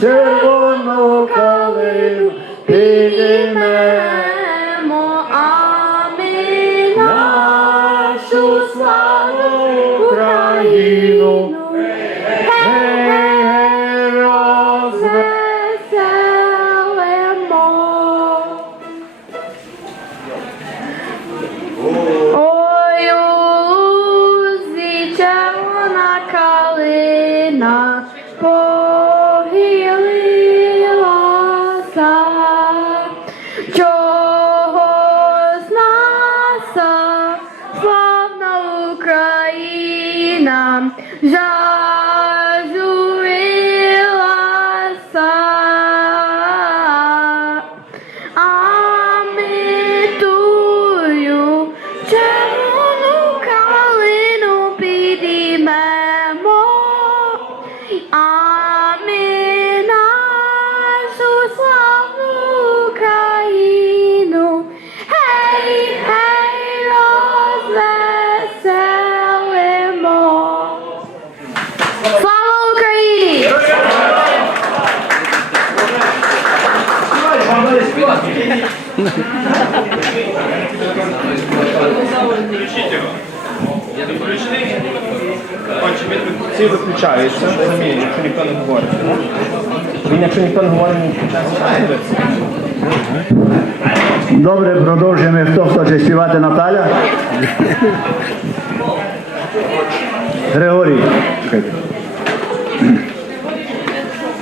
червону калину підіймемо, а ми нашу славу Україну. Ой, у червона калина, Krishna, Jaju Ah. Ці виключаються, якщо ніхто не говорить. Він, якщо ніхто не говорить, не включається. Добре, продовжуємо. Хто хоче співати Наталя? Григорій.